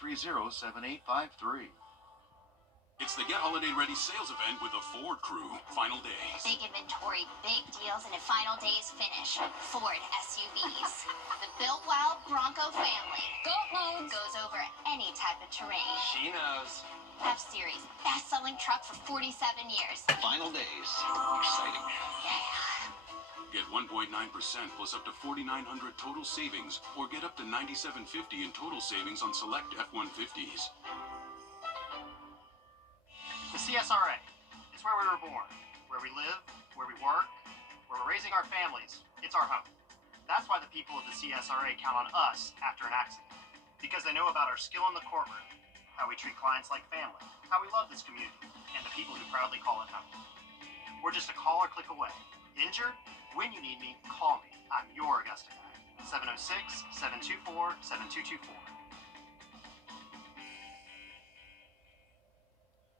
1330-7853. It's the Get Holiday Ready sales event with the Ford crew. Final days. Big inventory, big deals, and a final day's finish. Ford SUVs. The Built Wild Bronco family. Goat mode goes over any type of terrain. She knows. F-Series, best-selling truck for 47 years. Final days. Exciting. Yeah. Get 1.9% plus up to $4,900 total savings, or get up to $9,750 in total savings on select F-150s. The CSRA. It's where we were born, where we live, where we work, where we're raising our families. It's our home. That's why the people of the CSRA count on us after an accident. Because they know about our skill in the courtroom, how we treat clients like family, how we love this community, and the people who proudly call it home. We're just a call or click away. Injured? When you need me, call me. I'm your Augusta guy. 706-724-7224.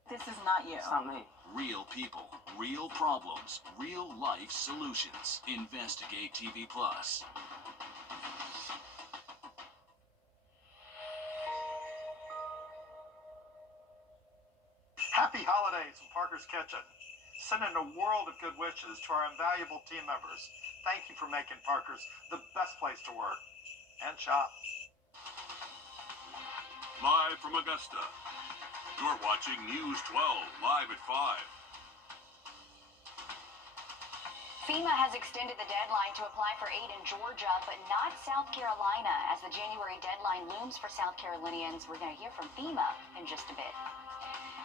This is not you. It's not me. Real people, real problems, real life solutions. Investigate TV Plus. Happy holidays from Parker's Kitchen. Sending a world of good wishes to our invaluable team members. Thank you for making Parker's the best place to work and shop. Live from Augusta, you're watching News 12, live at 5. FEMA has extended the deadline to apply for aid in Georgia, but not South Carolina. As the January deadline looms for South Carolinians, we're going to hear from FEMA in just a bit.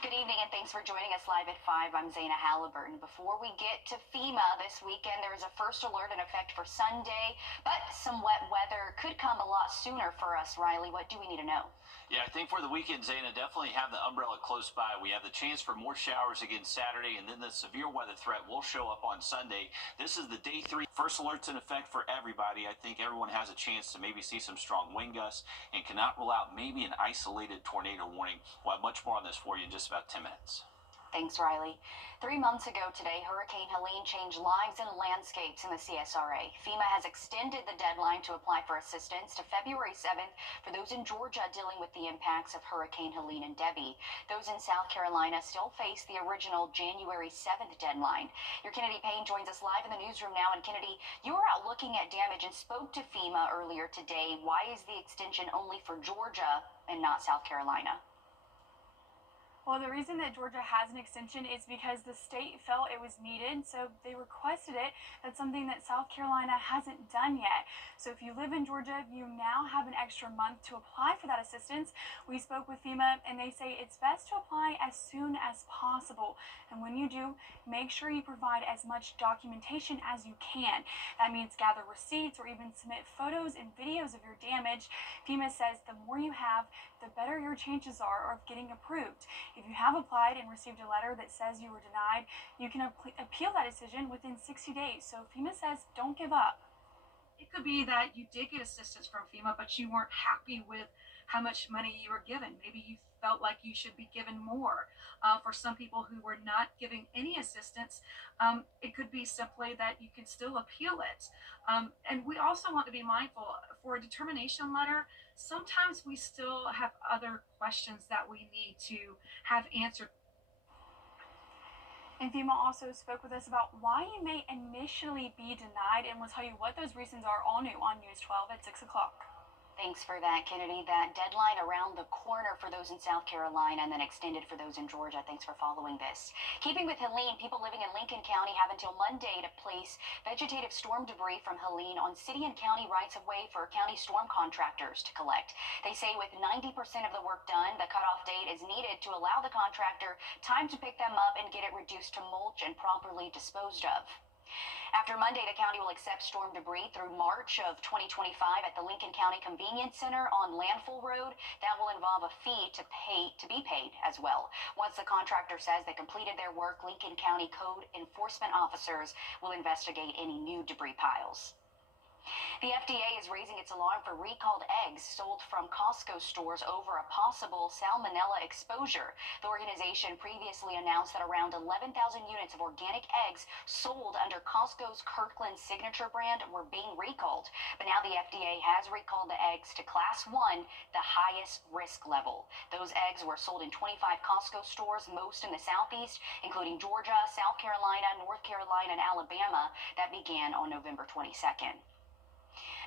Good evening, and thanks for joining us live at 5. I'm Zaina Halliburton. Before we get to FEMA this weekend, there is a first alert in effect for Sunday, but some wet weather could come a lot sooner for us. Riley, what do we need to know? Yeah, I think for the weekend, Zaina, definitely have the umbrella close by. We have the chance for more showers again Saturday, and then the severe weather threat will show up on Sunday. This is the day 3. First alert's in effect for everybody. I think everyone has a chance to maybe see some strong wind gusts and cannot rule out maybe an isolated tornado warning. We'll have much more on this for you in just about 10 minutes. Thanks, Riley. 3 months ago today, Hurricane Helene changed lives and landscapes in the CSRA. FEMA has extended the deadline to apply for assistance to February 7th for those in Georgia dealing with the impacts of Hurricane Helene and Debbie. Those in South Carolina still face the original January 7th deadline. Your Kennedy Payne joins us live in the newsroom now. And Kennedy, you were out looking at damage and spoke to FEMA earlier today. Why is the extension only for Georgia and not South Carolina? Well, the reason that Georgia has an extension is because the state felt it was needed, so they requested it. That's something that South Carolina hasn't done yet. So if you live in Georgia, you now have an extra month to apply for that assistance. We spoke with FEMA, and they say it's best to apply as soon as possible. And when you do, make sure you provide as much documentation as you can. That means gather receipts or even submit photos and videos of your damage. FEMA says the more you have, the better your chances are of getting approved. If you have applied and received a letter that says you were denied, you can appeal that decision within 60 days. So FEMA says don't give up. It could be that you did get assistance from FEMA, but you weren't happy with how much money you were given. Maybe you felt like you should be given more. For some people who were not giving any assistance, it could be simply that you can still appeal it. And we also want to be mindful for a determination letter. Sometimes we still have other questions that we need to have answered. And FEMA also spoke with us about why you may initially be denied, and we'll tell you what those reasons are, all new on News 12 at 6 o'clock. Thanks for that, Kennedy. That deadline around the corner for those in South Carolina and then extended for those in Georgia. Thanks for following this. Keeping with Helene, people living in Lincoln County have until Monday to place vegetative storm debris from Helene on city and county rights-of-way for county storm contractors to collect. They say with 90% of the work done, the cutoff date is needed to allow the contractor time to pick them up and get it reduced to mulch and properly disposed of. After Monday, the county will accept storm debris through March of 2025 at the Lincoln County Convenience Center on Landfill Road. That will involve a fee to be paid as well. Once the contractor says they completed their work, Lincoln County code enforcement officers will investigate any new debris piles. The FDA is raising its alarm for recalled eggs sold from Costco stores over a possible salmonella exposure. The organization previously announced that around 11,000 units of organic eggs sold under Costco's Kirkland Signature brand were being recalled. But now the FDA has recalled the eggs to Class 1, the highest risk level. Those eggs were sold in 25 Costco stores, most in the Southeast, including Georgia, South Carolina, North Carolina, and Alabama. That began on November 22nd.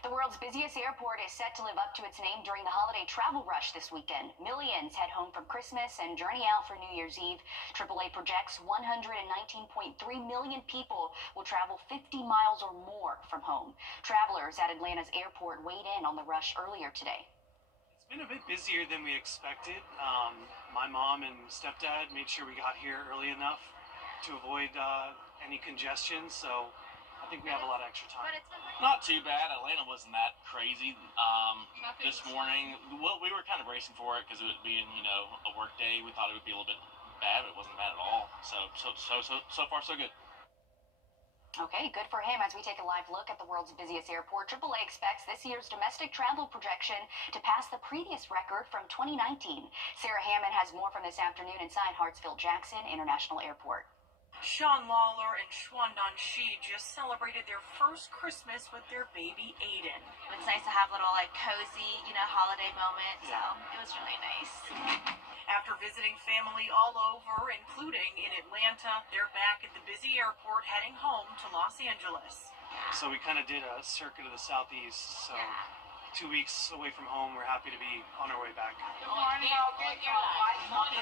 The world's busiest airport is set to live up to its name during the holiday travel rush this weekend. Millions head home from Christmas and journey out for New Year's Eve. AAA projects 119.3 million people will travel 50 miles or more from home. Travelers at Atlanta's airport weighed in on the rush earlier today. It's been a bit busier than we expected. My mom and stepdad made sure we got here early enough to avoid any congestion, so I think we have a lot of extra time. Not too bad. Atlanta wasn't that crazy. This morning, well, we were kind of bracing for it because it would be, a work day. We thought it would be a little bit bad, but it wasn't bad at all. So far, so good. Okay, good for him. As we take a live look at the world's busiest airport, AAA expects this year's domestic travel projection to pass the previous record from 2019. Sarah Hammond has more from this afternoon inside Hartsfield-Jackson International Airport. Sean Lawler and Xuandan Shi just celebrated their first Christmas with their baby Aiden. It's nice to have a little cozy, holiday moment. So it was really nice. After visiting family all over, including in Atlanta, they're back at the busy airport heading home to Los Angeles. So we kind of did a circuit of the Southeast. So 2 weeks away from home, we're happy to be on our way back. The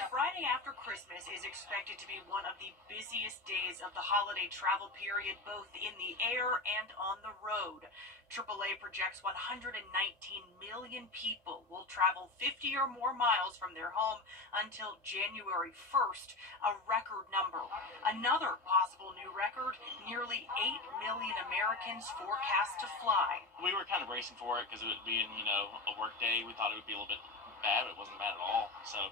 Friday after Christmas is expected to be one of the busiest days of the holiday travel period, both in the air and on the road. AAA projects 119 million people will travel 50 or more miles from their home until January 1st, a record number. Another possible new record, nearly 8 million Americans forecast to fly. We were kind of bracing for it because it would be, a work day. We thought it would be a little bit bad, but it wasn't bad at all. So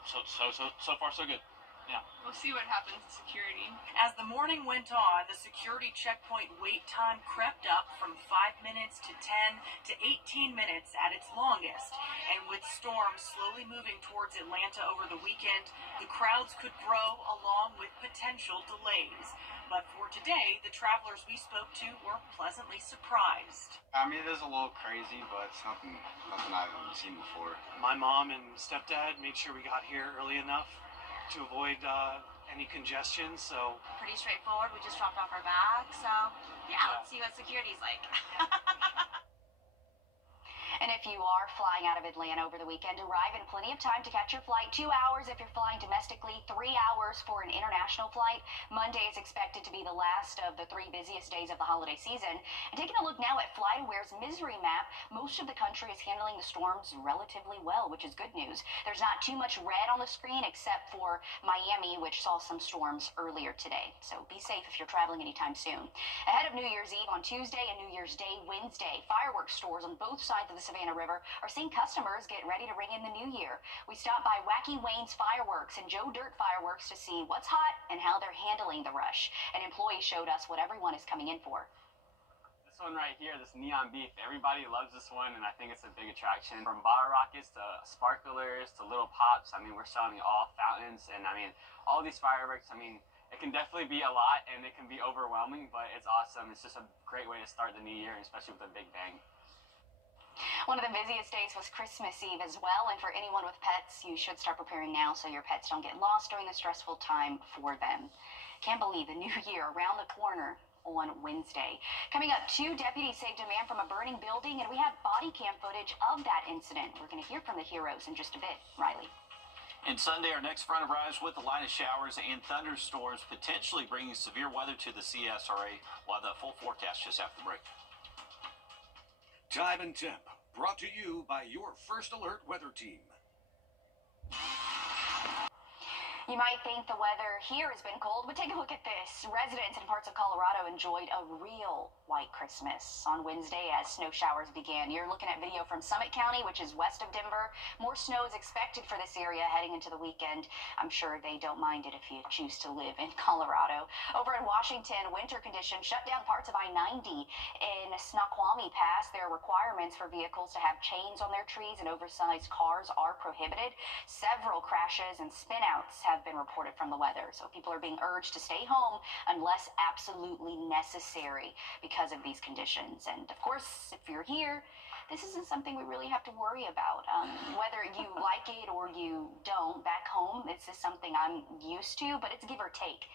far, so good. Yeah. We'll see what happens with security. As the morning went on, the security checkpoint wait time crept up from 5 minutes to 10 to 18 minutes at its longest. And with storms slowly moving towards Atlanta over the weekend, the crowds could grow along with potential delays. But for today, the travelers we spoke to were pleasantly surprised. I mean, it is a little crazy, but it's nothing I haven't seen before. My mom and stepdad made sure we got here early enough to avoid any congestion, so Pretty straightforward. We just dropped off our bag. So let's see what security's like. And if you are flying out of Atlanta over the weekend, arrive in plenty of time to catch your flight. 2 hours if you're flying domestically, 3 hours for an international flight. Monday is expected to be the last of the 3 busiest days of the holiday season. And taking a look now at FlightAware's misery map, most of the country is handling the storms relatively well, which is good news. There's not too much red on the screen except for Miami, which saw some storms earlier today. So be safe if you're traveling anytime soon. Ahead of New Year's Eve on Tuesday and New Year's Day Wednesday, fireworks stores on both sides of the Savannah River are seeing customers get ready to ring in the new year. We stopped by Wacky Wayne's Fireworks and Joe Dirt Fireworks to see what's hot and how they're handling the rush. An employee showed us what everyone is coming in for. This one right here, this neon beef, everybody loves this one, and I think it's a big attraction. From bottle rockets to sparklers to little pops, I mean, we're selling all fountains, and I mean, all these fireworks, I mean, it can definitely be a lot, and it can be overwhelming, but it's awesome. It's just a great way to start the new year, especially with a big bang. One of the busiest days was Christmas Eve as well, and for anyone with pets, you should start preparing now so your pets don't get lost during the stressful time for them. Can't believe the new year around the corner on Wednesday. Coming up, 2 deputies saved a man from a burning building, and we have body cam footage of that incident. We're going to hear from the heroes in just a bit. Riley. And Sunday, our next front arrives with a line of showers and thunderstorms, potentially bringing severe weather to the CSRA. We'll have the full forecast just after the break. Time and Temp, brought to you by your First Alert Weather Team. You might think the weather here has been cold, but take a look at this. Residents in parts of Colorado enjoyed a real white Christmas on Wednesday as snow showers began. You're looking at video from Summit County, which is west of Denver. More snow is expected for this area heading into the weekend. I'm sure they don't mind it if you choose to live in Colorado. Over in Washington, winter conditions shut down parts of I-90 in Snoqualmie Pass. There are requirements for vehicles to have chains on their trees, and oversized cars are prohibited. Several crashes and spinouts have been reported from the weather, so people are being urged to stay home unless absolutely necessary because of these conditions. And of course, if you're here, this isn't something we really have to worry about. Whether you like it or you don't, back home, this is something I'm used to, but it's give or take.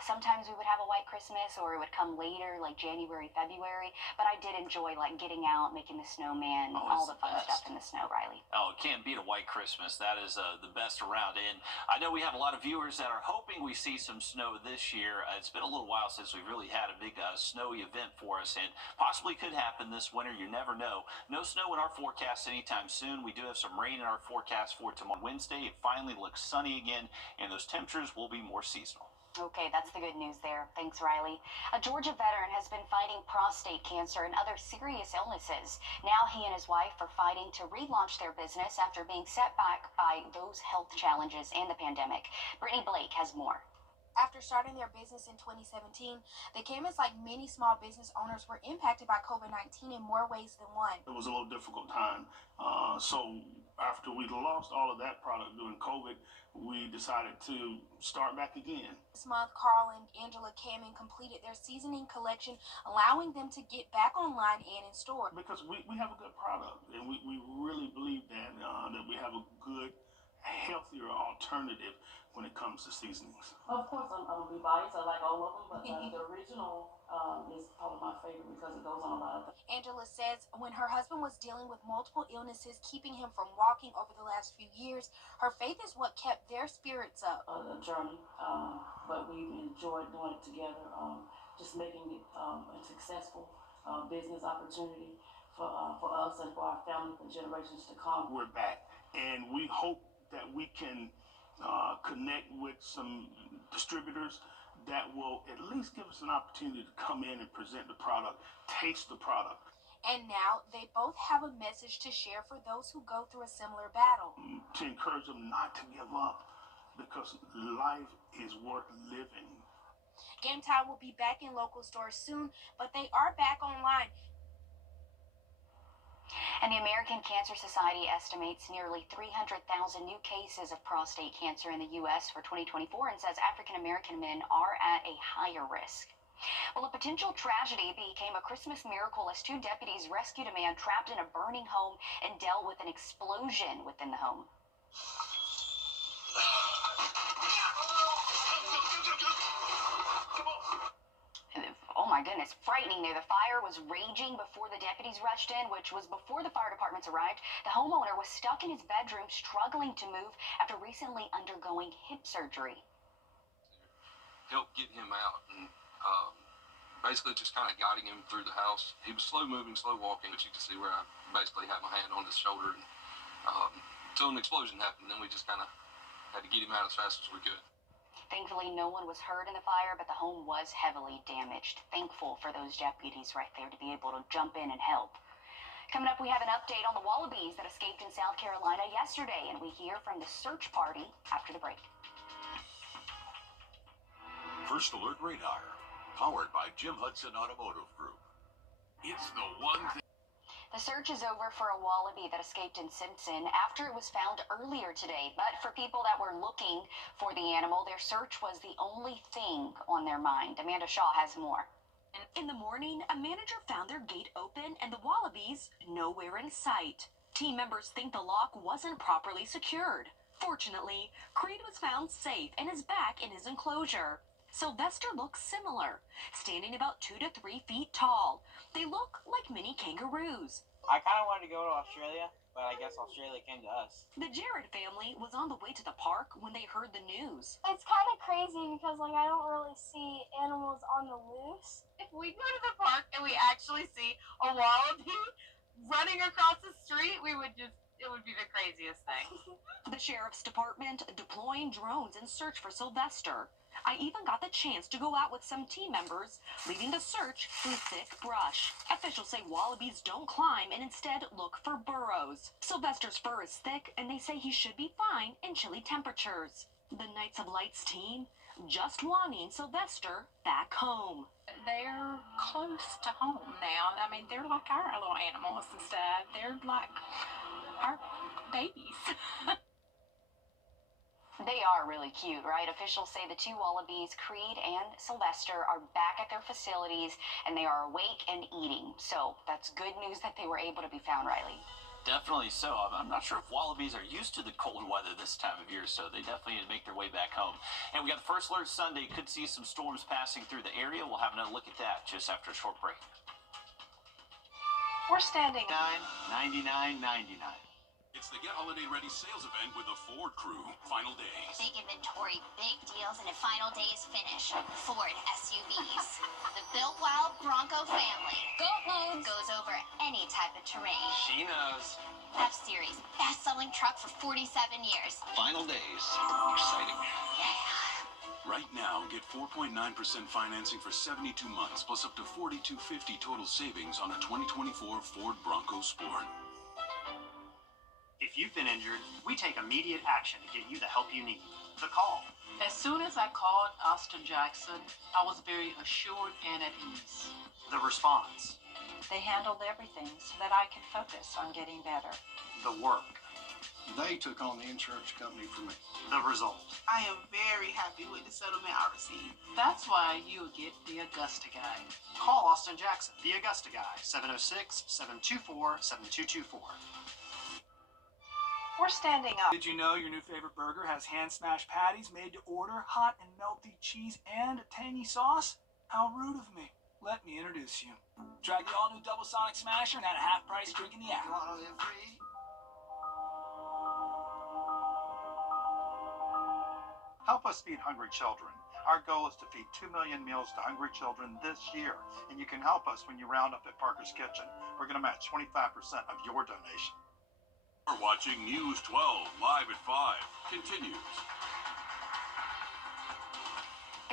Sometimes we would have a white Christmas, or it would come later, like January, February, but I did enjoy like getting out, making the snowman, all the fun stuff in the snow, Riley. Oh, it can't beat a white Christmas. That is the best around. And I know we have a lot of viewers that are hoping we see some snow this year. It's been a little while since we've really had a big snowy event for us, and possibly could happen this winter. You never know. No snow in our forecast anytime soon. We do have some rain in our forecast for tomorrow Wednesday. It finally looks sunny again, and those temperatures will be more seasonal. Okay, that's the good news there. Thanks, Riley. A Georgia veteran has been fighting prostate cancer and other serious illnesses. Now he and his wife are fighting to relaunch their business after being set back by those health challenges and the pandemic. Brittany Blake has more. After starting their business in 2017, the Caymans, like many small business owners, were impacted by COVID-19 in more ways than one. It was a little difficult time. So after we lost all of that product during COVID, we decided to start back again. This month, Carl and Angela Caymans completed their seasoning collection, allowing them to get back online and in store. Because we have a good product, and we really believe that we have a good, healthier alternative when it comes to seasonings. Of course, I'm gonna be biased. I like all of them, but the original is probably my favorite because it goes on a lot of things. Angela says when her husband was dealing with multiple illnesses keeping him from walking over the last few years, her faith is what kept their spirits up. A journey, but we enjoyed doing it together, just making it a successful business opportunity for us and for our family for generations to come. We're back, and we hope that we can connect with some distributors that will at least give us an opportunity to come in and present the product, taste the product. And now they both have a message to share for those who go through a similar battle. To encourage them not to give up, because life is worth living. Game Time will be back in local stores soon, but they are back online. And the American Cancer Society estimates nearly 300,000 new cases of prostate cancer in the U.S. for 2024 and says African American men are at a higher risk. Well, a potential tragedy became a Christmas miracle as two deputies rescued a man trapped in a burning home and dealt with an explosion within the home. Oh my goodness, frightening there. The fire was raging before the deputies rushed in, which was before the fire departments arrived. The homeowner was stuck in his bedroom, struggling to move after recently undergoing hip surgery. Helped get him out and basically just kind of guiding him through the house. He was slow moving, slow walking, but you could see where I basically had my hand on his shoulder. And, until an explosion happened, then we just kind of had to get him out as fast as we could. Thankfully, no one was hurt in the fire, but the home was heavily damaged. Thankful for those deputies right there to be able to jump in and help. Coming up, we have an update on the wallabies that escaped in South Carolina yesterday, and we hear from the search party after the break. First Alert Radar, powered by Jim Hudson Automotive Group. It's the one thing. The search is over for a wallaby that escaped in Simpson after it was found earlier today. But for people that were looking for the animal, their search was the only thing on their mind. Amanda Shaw has more. In the morning, a manager found their gate open and the wallabies nowhere in sight. Team members think the lock wasn't properly secured. Fortunately, Creed was found safe and is back in his enclosure. Sylvester looks similar, standing about 2 to 3 feet tall. They look like mini kangaroos. I kind of wanted to go to Australia, but I guess Australia came to us. The Jared family was on the way to the park when they heard the news. It's kind of crazy because, I don't really see animals on the loose. If we go to the park and we actually see a wallaby running across the street, we would just It would be the craziest thing. The sheriff's department deploying drones in search for Sylvester. I even got the chance to go out with some team members, leading the search through thick brush. Officials say wallabies don't climb and instead look for burrows. Sylvester's fur is thick, and they say he should be fine in chilly temperatures. The Knights of Lights team just wanting Sylvester back home. They're close to home now. I mean, they're like our little animals and stuff. They're like our babies. They are really cute, right? Officials say the two wallabies, Creed and Sylvester, are back at their facilities and they are awake and eating. So that's good news that they were able to be found, Riley. Definitely so. I'm not sure if wallabies are used to the cold weather this time of year, so they definitely need to make their way back home. And we got the first alert Sunday. Could see some storms passing through the area. We'll have another look at that just after a short break. We're standing $99.99. It's the Get Holiday Ready sales event with the Ford crew. Final days. Big inventory, big deals, and a final day's finish. Ford SUVs. The built wild Bronco family. Goat loads. Goes over any type of terrain. She knows. F-Series, best-selling truck for 47 years. Final days. Exciting. Right now, get 4.9% financing for 72 months, plus up to $4,250 total savings on a 2024 Ford Bronco Sport. If you've been injured, we take immediate action to get you the help you need. The call. As soon as I called Austin Jackson, I was very assured and at ease. The response. They handled everything so that I could focus on getting better. The work. They took on the insurance company for me. The result. I am very happy with the settlement I received. That's why you get the Augusta guy. Call Austin Jackson, the Augusta Guy, 706-724-7224. We're standing up. Did you know your new favorite burger has hand smashed patties made to order, hot and melty cheese, and a tangy sauce? How rude of me. Let me introduce you. Try the all-new Double Sonic Smasher and at a half-price drink in the app. Help us feed hungry children. Our goal is to feed 2 million meals to hungry children this year, and you can help us when you round up at Parker's Kitchen. We're going to match 25% of your donation. You're watching News 12 live at 5. Continues.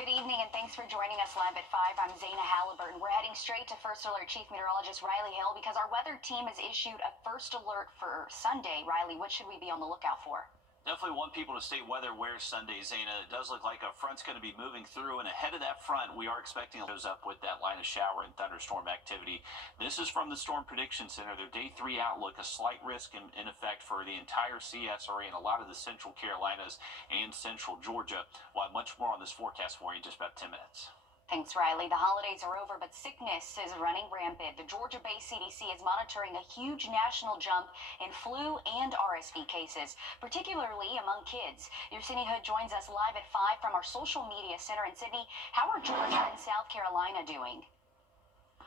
Good evening and thanks for joining us live at 5. I'm Zaina Halliburton. We're heading straight to First Alert Chief Meteorologist Riley Hill because our weather team has issued a first alert for Sunday. Riley, what should we be on the lookout for? Definitely want people to stay weather aware Sunday, Zaina. It does look like a front's going to be moving through, and ahead of that front, we are expecting those up with that line of shower and thunderstorm activity. This is from the Storm Prediction Center. Their Day 3 outlook, a slight risk in effect for the entire CSRA and a lot of the central Carolinas and central Georgia. We'll have much more on this forecast for you in just about 10 minutes. Thanks, Riley. The holidays are over, but sickness is running rampant. The Georgia-based CDC is monitoring a huge national jump in flu and RSV cases, particularly among kids. Your Sydney Hood joins us live at 5 from our social media center in Sydney. How are Georgia and South Carolina doing?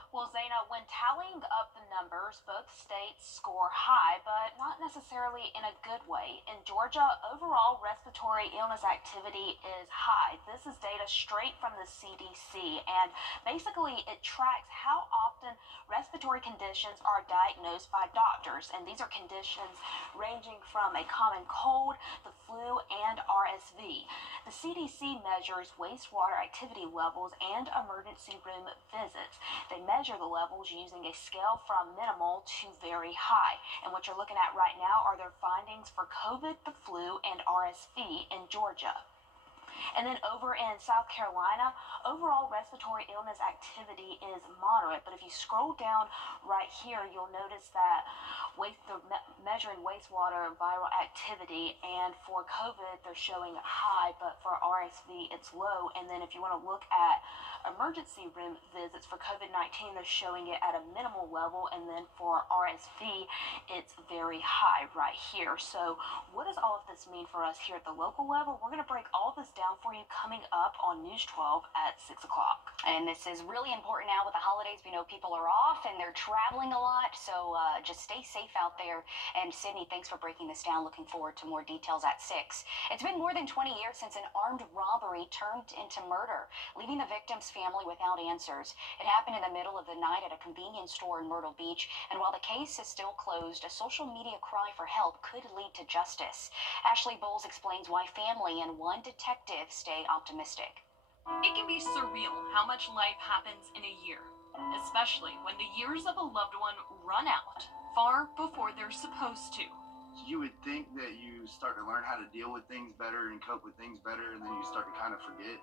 Well, Zaina, when tallying up the numbers, both states score high, but not necessarily in a good way. In Georgia, overall respiratory illness activity is high. This is data straight from the CDC, and basically it tracks how often respiratory conditions are diagnosed by doctors, and these are conditions ranging from a common cold, the flu, and RSV. The CDC measures wastewater activity levels and emergency room visits. They measure the levels using a scale from minimal to very high. And what you're looking at right now are their findings for COVID, the flu, and RSV in Georgia. And then over in South Carolina, overall respiratory illness activity is moderate. But if you scroll down right here, you'll notice that they're measuring wastewater viral activity. And for COVID, they're showing high, but for RSV, it's low. And then if you want to look at emergency room visits for COVID-19, they're showing it at a minimal level. And then for RSV, it's very high right here. So what does all of this mean for us here at the local level? We're going to break all of this down down for you coming up on News 12 at 6 o'clock. And this is really important now with the holidays. We know people are off and they're traveling a lot, so just stay safe out there. And Sydney, thanks for breaking this down. Looking forward to more details at 6. It's been more than 20 years since an armed robbery turned into murder, leaving the victim's family without answers. It happened in the middle of the night at a convenience store in Myrtle Beach, and while the case is still closed, a social media cry for help could lead to justice. Ashley Bowles explains why family and one detective stay optimistic. It can be surreal how much life happens in a year, especially when the years of a loved one run out far before they're supposed to. You would think that you start to learn how to deal with things better and cope with things better, and then you start to kind of forget.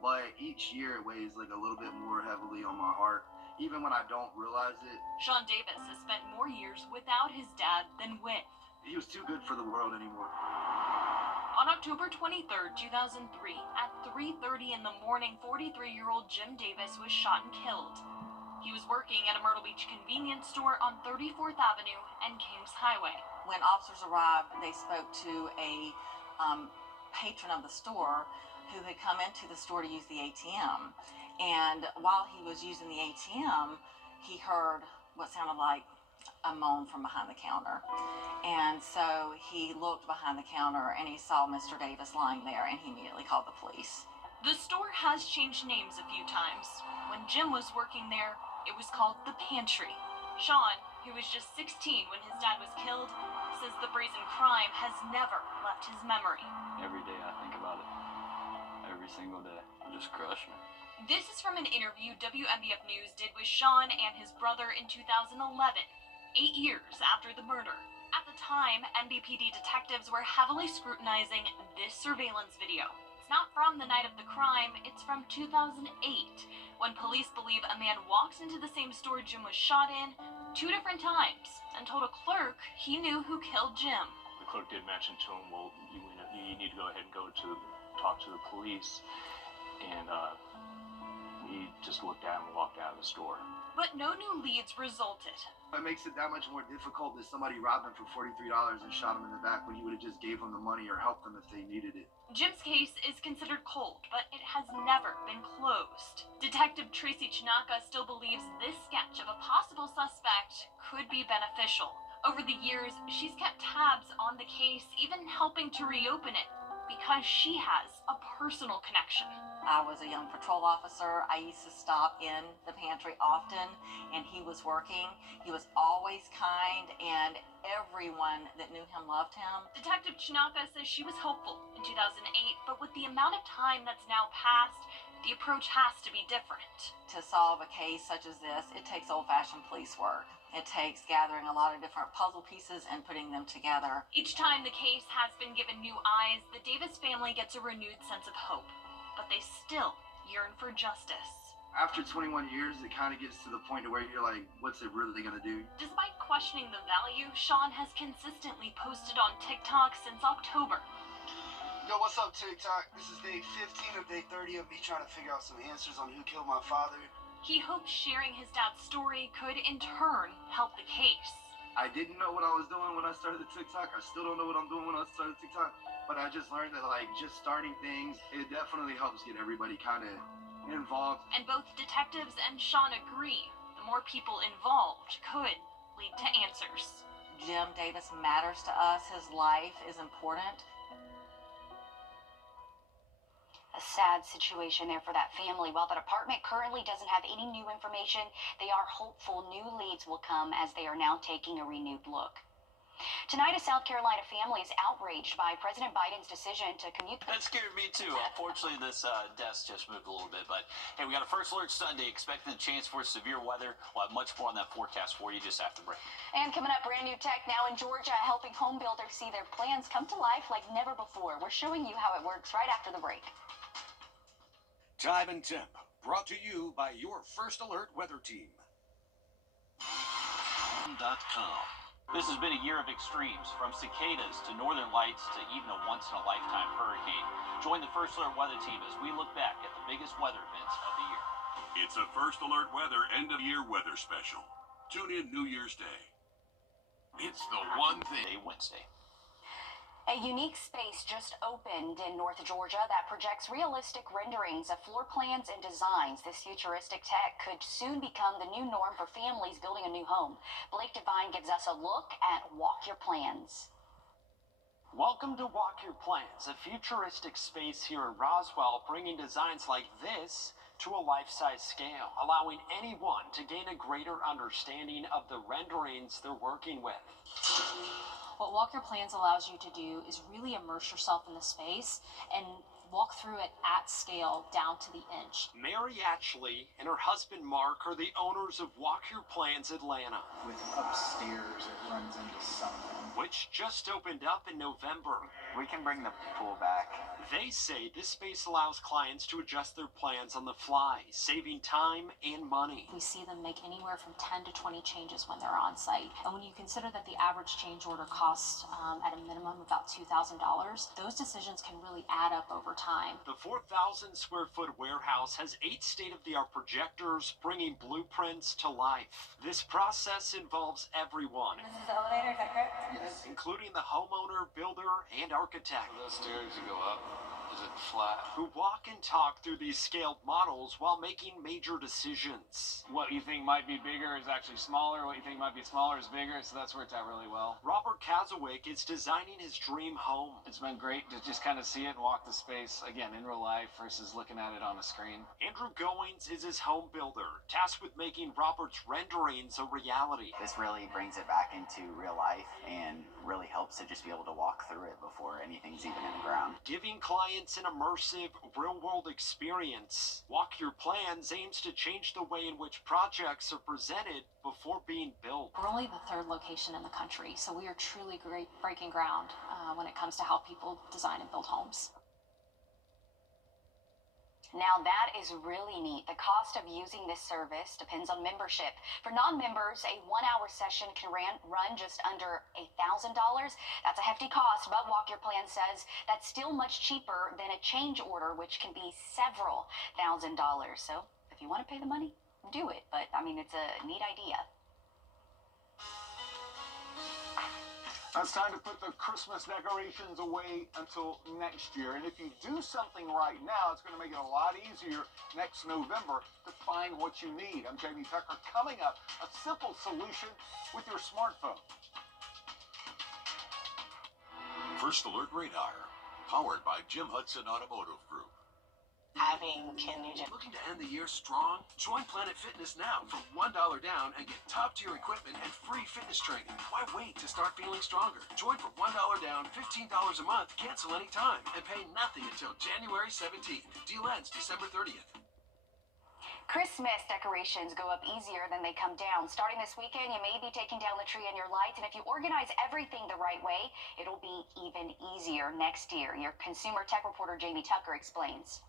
But each year it weighs like a little bit more heavily on my heart, even when I don't realize it. Sean Davis has spent more years without his dad than with. He was too good for the world anymore. On October 23rd, 2003, at 3:30 in the morning, 43-year-old Jim Davis was shot and killed. He was working at a Myrtle Beach convenience store on 34th Avenue and Kings Highway. When officers arrived, they spoke to a patron of the store who had come into the store to use the ATM. And while he was using the ATM, he heard what sounded like a moan from behind the counter. And so he looked behind the counter and he saw Mr. Davis lying there, and he immediately called the police. The store has changed names a few times. When Jim was working there, it was called the Pantry. Sean, who was just 16 when his dad was killed, says the brazen crime has never left his memory. Every day I think about it. Every single day. It just crushed me. This is from an interview WMBF News did with Sean and his brother in 2011, 8 years after the murder. At the time, MBPD detectives were heavily scrutinizing this surveillance video. It's not from the night of the crime, it's from 2008, when police believe a man walks into the same store Jim was shot in 2 different times and told a clerk he knew who killed Jim. The clerk did mention to him, well, you need to go ahead and talk to the police. And he just looked at him and walked out of the store. But no new leads resulted. It makes it that much more difficult that somebody robbed him for $43 and shot him in the back when he would have just gave them the money or helped them if they needed it. Jim's case is considered cold, but it has never been closed. Detective Tracy Chinaka still believes this sketch of a possible suspect could be beneficial. Over the years, she's kept tabs on the case, even helping to reopen it, because she has a personal connection. I was a young patrol officer. I used to stop in the pantry often, and he was working. He was always kind, and everyone that knew him loved him. Detective Chinaka says she was hopeful in 2008, but with the amount of time that's now passed, the approach has to be different. To solve a case such as this, it takes old-fashioned police work. It takes gathering a lot of different puzzle pieces and putting them together. Each time the case has been given new eyes, the Davis family gets a renewed sense of hope. But they still yearn for justice. After 21 years, it kind of gets to the point where you're like, what's it really going to do? Despite questioning the value, Sean has consistently posted on TikTok since October. Yo, what's up, TikTok? This is day 15 of day 30 of me trying to figure out some answers on who killed my father. He hopes sharing his dad's story could, in turn, help the case. I didn't know what I was doing when I started the TikTok. I still don't know what I'm doing when I started TikTok. But I just learned that, just starting things, it definitely helps get everybody kind of involved. And both detectives and Sean agree, the more people involved could lead to answers. Jim Davis matters to us. His life is important. A sad situation there for that family. While that apartment currently doesn't have any new information, they are hopeful new leads will come as they are now taking a renewed look. Tonight, a South Carolina family is outraged by President Biden's decision to commute. That scared me too. Unfortunately, this desk just moved a little bit. But hey, we got a First Alert Sunday, expecting a chance for severe weather. We'll have much more on that forecast for you just after the break. And coming up, brand new tech now in Georgia, helping home builders see their plans come to life like never before. We're showing you how it works right after the break. Time and Temp, brought to you by your First Alert weather team. .com. This has been a year of extremes, from cicadas to northern lights to even a once-in-a-lifetime hurricane. Join the First Alert weather team as we look back at the biggest weather events of the year. It's a First Alert Weather end-of-year weather special. Tune in New Year's Day. It's the one thing. Wednesday. A unique space just opened in North Georgia that projects realistic renderings of floor plans and designs. This futuristic tech could soon become the new norm for families building a new home. Blake Devine gives us a look at Walk Your Plans. Welcome to Walk Your Plans, a futuristic space here in Roswell, bringing designs like this to a life-size scale, allowing anyone to gain a greater understanding of the renderings they're working with. What Walk Your Plans allows you to do is really immerse yourself in the space and walk through it at scale down to the inch. Mary Atchley and her husband Mark are the owners of Walk Your Plans Atlanta, With upstairs, it runs into something. which just opened up in November. We can bring the pool back. They say this space allows clients to adjust their plans on the fly, saving time and money. We see them make anywhere from 10 to 20 changes when they're on site. And when you consider that the average change order costs at a minimum about $2,000, those decisions can really add up over time. The 4,000 square foot warehouse has 8 state-of-the-art projectors bringing blueprints to life. This process involves everyone, This is the elevator, is that correct? Yes. including the homeowner, builder, and architect, Those stairs you go up, is it flat? who walk and talk through these scaled models while making major decisions. What you think might be bigger is actually smaller. What you think might be smaller is bigger, so that's worked out really well. Robert Kazowick is designing his dream home. It's been great to just kind of see it and walk the space, again, in real life versus looking at it on a screen. Andrew Goings is his home builder, tasked with making Robert's renderings a reality. This really brings it back into real life and really helps to just be able to walk through it before anything's even in the ground. Giving clients an immersive, real-world experience. Walk Your Plans aims to change the way in which projects are presented before being built. We're only the 3rd location in the country, so we are truly breaking ground when it comes to how people design and build homes. Now that is really neat. The cost of using this service depends on membership. For non-members, a 1-hour session can run just under $1,000. That's a hefty cost, but Walk Your Plan says that's still much cheaper than a change order, which can be several $1,000s. So if you want to pay the money, do it. But I mean, it's a neat idea. Now it's time to put the Christmas decorations away until next year. And if you do something right now, it's going to make it a lot easier next November to find what you need. I'm Jamie Tucker. Coming up, a simple solution with your smartphone. First Alert Radar, powered by Jim Hudson Automotive Group. Looking to end the year strong? Join Planet Fitness now for $1 down and get top-tier equipment and free fitness training. Why wait to start feeling stronger? Join for $1 down, $15 a month, cancel anytime, and pay nothing until January 17th. Deal ends December 30th. Christmas decorations go up easier than they come down. Starting this weekend, you may be taking down the tree and your lights, and if you organize everything the right way, it'll be even easier next year. Your consumer tech reporter Jamie Tucker explains.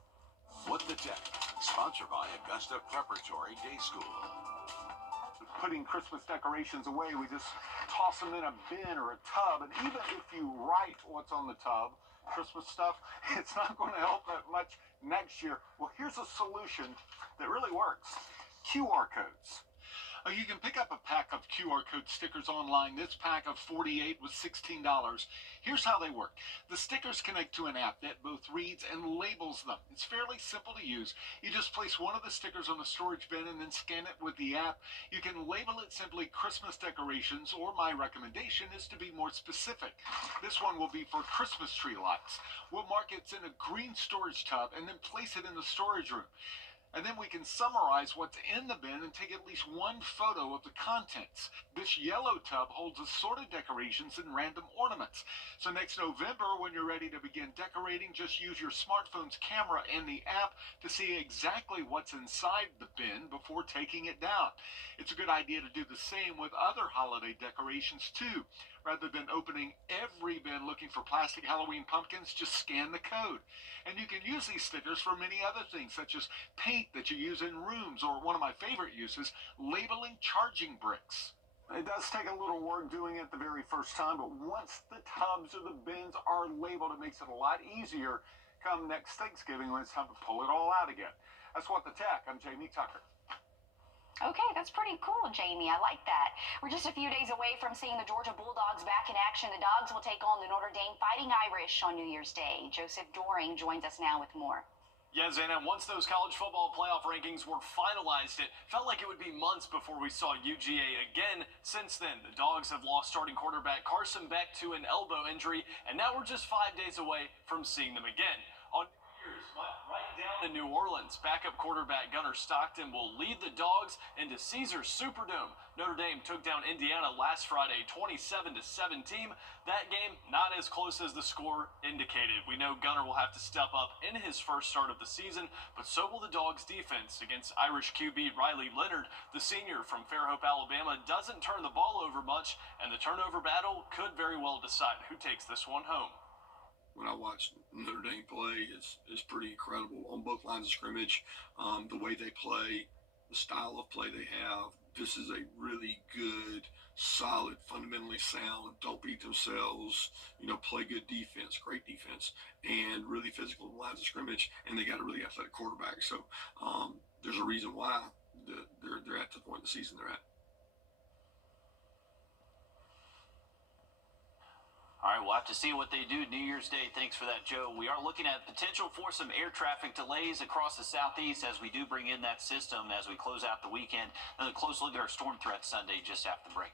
What the Tech, sponsored by Augusta Preparatory Day School. Putting Christmas decorations away, we just toss them in a bin or a tub. And even if you write what's on the tub, Christmas stuff, it's not going to help that much next year. Well, here's a solution that really works. QR codes. You can pick up a pack of QR code stickers online. This pack of 48 was $16. Here's how they work. The stickers connect to an app that both reads and labels them. It's fairly simple to use. You just place one of the stickers on the storage bin and then scan it with the app. You can label it simply Christmas decorations, or my recommendation is to be more specific. This one will be for Christmas tree lights. We'll mark it in a green storage tub and then place it in the storage room. And then we can summarize what's in the bin and take at least one photo of the contents. This yellow tub holds assorted decorations and random ornaments. So next November, when you're ready to begin decorating, just use your smartphone's camera and the app to see exactly what's inside the bin before taking it down. It's a good idea to do the same with other holiday decorations too. Rather than opening every bin looking for plastic Halloween pumpkins, just scan the code. And you can use these stickers for many other things, such as paint that you use in rooms, or one of my favorite uses, labeling charging bricks. It does take a little work doing it the very first time, but once the tubs or the bins are labeled, it makes it a lot easier come next Thanksgiving when it's time to pull it all out again. That's What the Tech. I'm Jamie Tucker. Okay, that's pretty cool, Jamie. I like that. We're just a few days away from seeing the Georgia Bulldogs back in action. The Dogs will take on the Notre Dame Fighting Irish on New Year's Day. Joseph Doring joins us now with more. Yeah, Zaina, once those college football playoff rankings were finalized, it felt like it would be months before we saw UGA again. Since then, the Dogs have lost starting quarterback Carson Beck to an elbow injury, and now we're just 5 days away from seeing them again. On New Year's, right down in New Orleans, backup quarterback Gunnar Stockton will lead the Dogs into Caesars Superdome. Notre Dame took down Indiana last Friday, 27-17. That game not as close as the score indicated. We know Gunnar will have to step up in his first start of the season, but so will the Dogs' defense against Irish QB Riley Leonard. The senior from Fairhope, Alabama, doesn't turn the ball over much, and the turnover battle could very well decide who takes this one home. When I watch Notre Dame play, is pretty incredible on both lines of scrimmage. The way they play, the style of play they have. This is a really good, solid, fundamentally sound, don't beat themselves, play good defense, great defense, and really physical lines of scrimmage. And they got a really athletic quarterback. So there's a reason why they're at the point of the season they're at. All right, we'll have to see what they do New Year's Day. Thanks for that, Joe. We are looking at potential for some air traffic delays across the southeast as we do bring in that system as we close out the weekend. And a close look at our storm threat Sunday just after the break.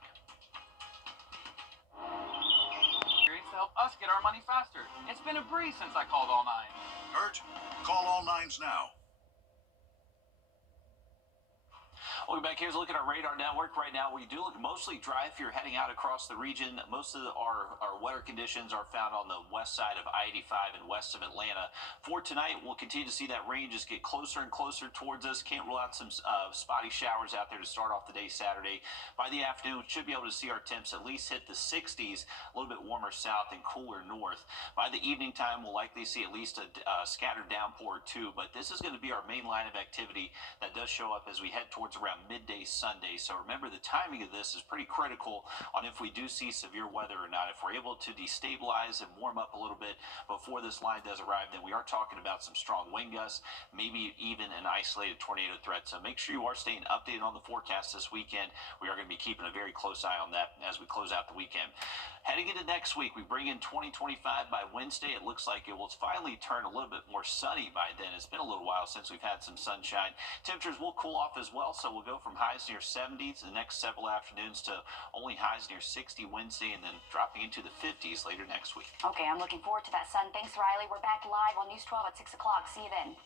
To help us get our money faster. It's been a breeze since I called all nines. Hurt? Call all nines now. Welcome back. Here's a look at our radar network. Right now, we do look mostly dry if you're heading out across the region. Most of our wetter conditions are found on the west side of I-85 and west of Atlanta. For tonight, we'll continue to see that rain just get closer and closer towards us. Can't rule out some spotty showers out there to start off the day Saturday. By the afternoon, we should be able to see our temps at least hit the 60s, a little bit warmer south and cooler north. By the evening time, we'll likely see at least a scattered downpour or two, but this is going to be our main line of activity that does show up as we head towards around midday Sunday. So remember, the timing of this is pretty critical on if we do see severe weather or not. If we're able to destabilize and warm up a little bit before this line does arrive, then we are talking about some strong wind gusts, maybe even an isolated tornado threat. So make sure you are staying updated on the forecast this weekend. We are going to be keeping a very close eye on that as we close out the weekend. Heading into next week, we bring in 2025 by Wednesday. It looks like it will finally turn a little bit more sunny by then. It's been a little while since we've had some sunshine. Temperatures will cool off as well, so we'll go from highs near 70s the next several afternoons to only highs near 60 Wednesday and then dropping into the 50s later next week. Okay, I'm looking forward to that, son. Thanks, Riley. We're back live on News 12 at 6 o'clock. See you then.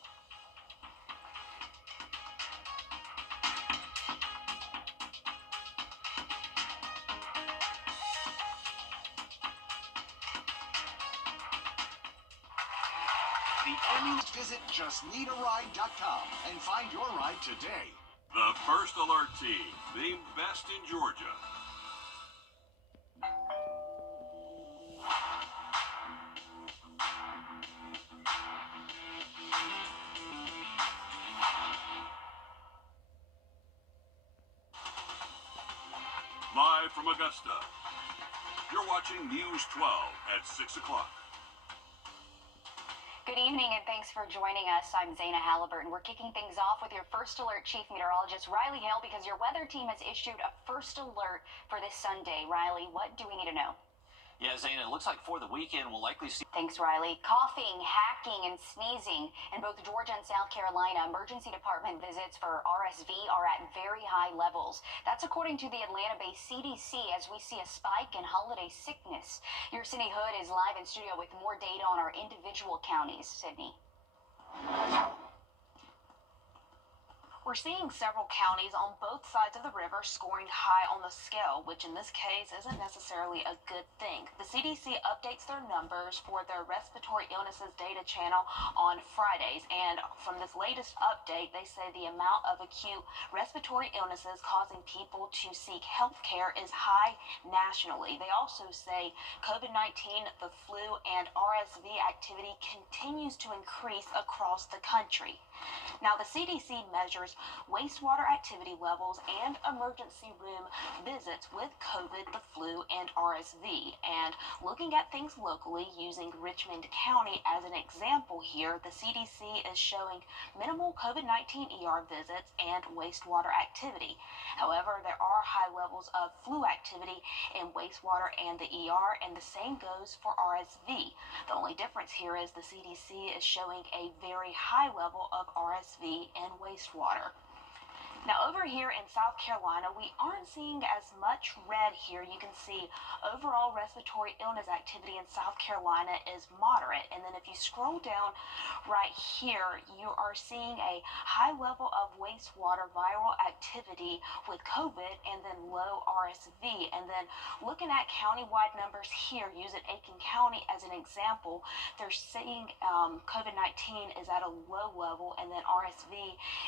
Visit justneedaride.com and find your ride today. The First Alert team, named best in Georgia. Live from Augusta, you're watching News 12 at 6 o'clock. Good evening and thanks for joining us. I'm Zaina Halliburton. We're kicking things off with your First Alert Chief Meteorologist, Riley Hale, because your weather team has issued a first alert for this Sunday. Riley, what do we need to know? Yeah, Zaina, it looks like for the weekend we'll likely see... Thanks, Riley. Coughing, hacking, and sneezing in both Georgia and South Carolina. Emergency department visits for RSV are at very high levels. That's according to the Atlanta-based CDC as we see a spike in holiday sickness. Your Sydney Hood is live in studio with more data on our individual counties. Sydney. We're seeing several counties on both sides of the river scoring high on the scale, which in this case isn't necessarily a good thing. The CDC updates their numbers for their respiratory illnesses data channel on Fridays, and from this latest update, they say the amount of acute respiratory illnesses causing people to seek health care is high nationally. They also say COVID-19, the flu, and RSV activity continues to increase across the country. Now, the CDC measures wastewater activity levels, and emergency room visits with COVID, the flu, and RSV. And looking at things locally, using Richmond County as an example here, the CDC is showing minimal COVID-19 ER visits and wastewater activity. However, there are high levels of flu activity in wastewater and the ER, and the same goes for RSV. The only difference here is the CDC is showing a very high level of RSV and wastewater. Now over here in South Carolina, we aren't seeing as much red here. You can see overall respiratory illness activity in South Carolina is moderate. And then if you scroll down right here, you are seeing a high level of wastewater viral activity with COVID and then low RSV. And then looking at countywide numbers here, using Aiken County as an example, they're saying COVID-19 is at a low level, and then RSV,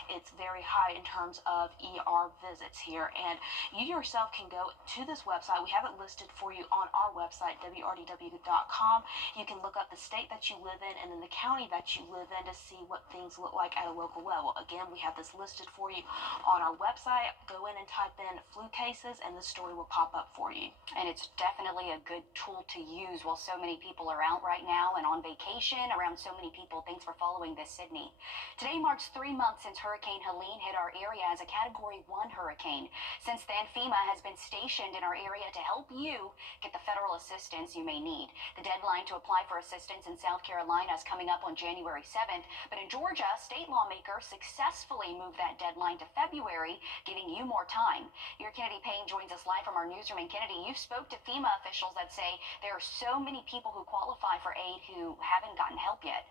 it's very high in terms of ER visits here. And you yourself can go to this website. We have it listed for you on our website, wrdw.com. You can look up the state that you live in and then the county that you live in to see what things look like at a local level. Again, we have this listed for you on our website. Go in and type in flu cases and the story will pop up for you. And it's definitely a good tool to use while so many people are out right now and on vacation around so many people. Thanks for following this, Sydney. Today marks 3 months since Hurricane Helene hit our area as a Category 1 hurricane. Since then, FEMA has been stationed in our area to help you get the federal assistance you may need. The deadline to apply for assistance in South Carolina is coming up on January 7th, but in Georgia, state lawmakers successfully moved that deadline to February, giving you more time. Your Kennedy Payne joins us live from our newsroom. And Kennedy, you spoke to FEMA officials that say there are so many people who qualify for aid who haven't gotten help yet.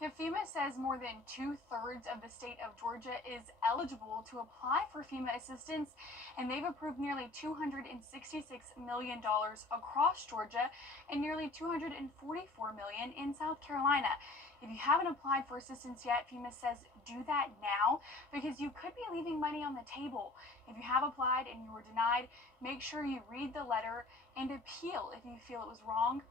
Yeah, FEMA says more than 2/3 of the state of Georgia is eligible to apply for FEMA assistance, and they've approved nearly $266 million across Georgia and nearly $244 million in South Carolina. If you haven't applied for assistance yet, FEMA says do that now because you could be leaving money on the table. If you have applied and you were denied, make sure you read the letter and appeal if you feel it was wrong.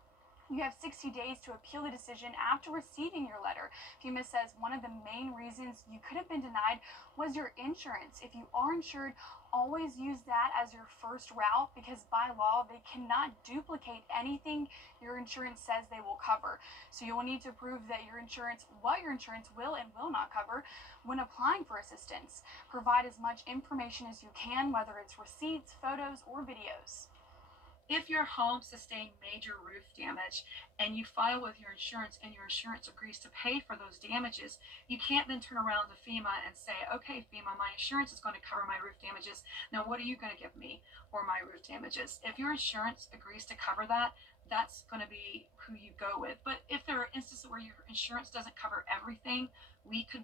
You have 60 days to appeal the decision after receiving your letter. FEMA says one of the main reasons you could have been denied was your insurance. If you are insured, always use that as your first route because by law, they cannot duplicate anything your insurance says they will cover. So you will need to prove that what your insurance will and will not cover when applying for assistance. Provide as much information as you can, whether it's receipts, photos, or videos. If your home sustained major roof damage and you file with your insurance and your insurance agrees to pay for those damages, you can't then turn around to FEMA and say, okay, FEMA, my insurance is going to cover my roof damages. Now, what are you going to give me for my roof damages? If your insurance agrees to cover that, that's going to be who you go with. But if there are instances where your insurance doesn't cover everything, we could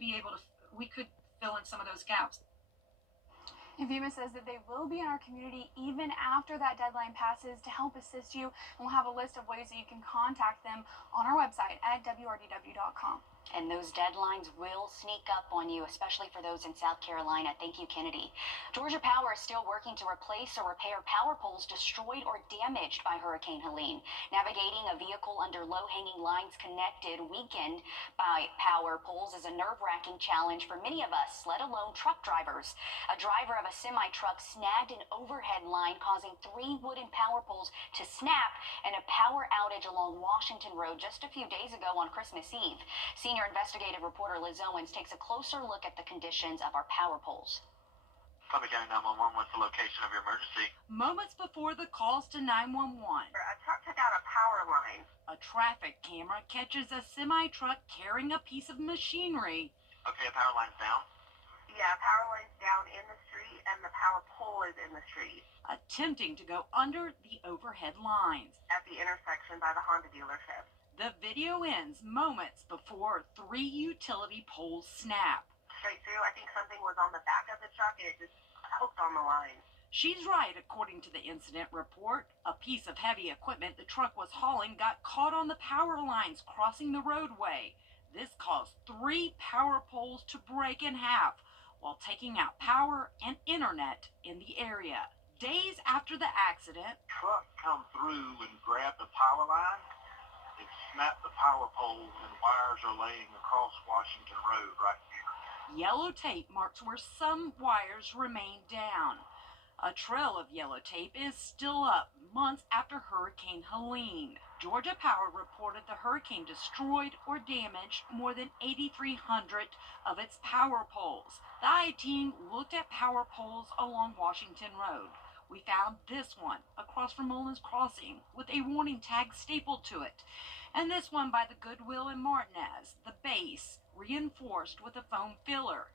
fill in some of those gaps. And FEMA says that they will be in our community even after that deadline passes to help assist you. And we'll have a list of ways that you can contact them on our website at wrdw.com. And those deadlines will sneak up on you, especially for those in South Carolina. Thank you, Kennedy. Georgia Power is still working to replace or repair power poles destroyed or damaged by Hurricane Helene. Navigating a vehicle under low-hanging lines connected, weakened by power poles is a nerve-wracking challenge for many of us, let alone truck drivers. A driver of a semi-truck snagged an overhead line, causing 3 wooden power poles to snap in a power outage along Washington Road just a few days ago on Christmas Eve. Senior investigative reporter Liz Owens takes a closer look at the conditions of our power poles. Public County 911, what's the location of your emergency? Moments before the calls to 911, A truck took out a power line. a traffic camera catches a semi-truck carrying a piece of machinery. Okay, a power line's down? Yeah, power line's down in the street and the power pole is in the street. Attempting to go under the overhead lines. At the intersection by the Honda dealership. The video ends moments before 3 utility poles snap. Straight through, I think something was on the back of the truck and it just hooked on the line. She's right, according to the incident report. A piece of heavy equipment the truck was hauling got caught on the power lines crossing the roadway. This caused 3 power poles to break in half while taking out power and internet in the area. Days after the accident, Truck come through and grabbed the power line. It snapped the power poles and wires are laying across Washington Road right here. Yellow tape marks where some wires remain down. A trail of yellow tape is still up months after Hurricane Helene. Georgia Power reported the hurricane destroyed or damaged more than 8,300 of its power poles. The I-team looked at power poles along Washington Road. We found this one across from Mullins Crossing with a warning tag stapled to it. And this one by the Goodwill in Martinez, the base reinforced with a foam filler.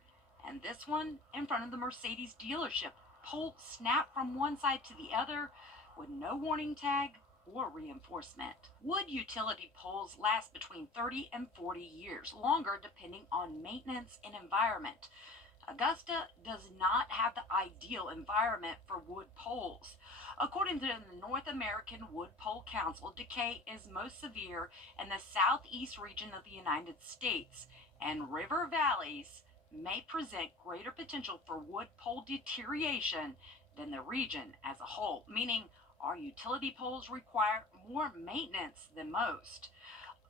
And this one in front of the Mercedes dealership, pole snapped from one side to the other with no warning tag or reinforcement. Wood utility poles last between 30 and 40 years, longer depending on maintenance and environment. Augusta does not have the ideal environment for wood poles. According to the North American Wood Pole Council, decay is most severe in the southeast region of the United States, and river valleys may present greater potential for wood pole deterioration than the region as a whole, meaning our utility poles require more maintenance than most.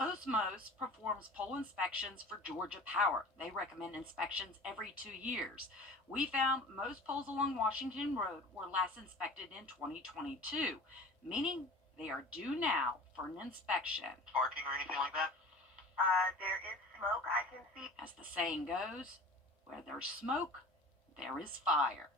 Osmos performs pole inspections for Georgia Power. They recommend inspections every 2 years. We found most poles along Washington Road were last inspected in 2022, meaning they are due now for an inspection. Sparking or anything like that? There is smoke I can see. As the saying goes, where there's smoke, there is fire.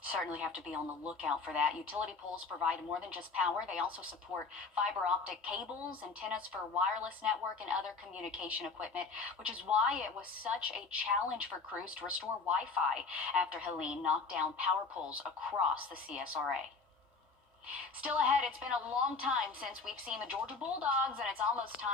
Certainly have to be on the lookout for that. Utility poles provide more than just power. They also support fiber optic cables, antennas for wireless network, and other communication equipment, which is why it was such a challenge for crews to restore Wi-Fi after Helene knocked down power poles across the CSRA. Still ahead, it's been a long time since we've seen the Georgia Bulldogs, and it's almost time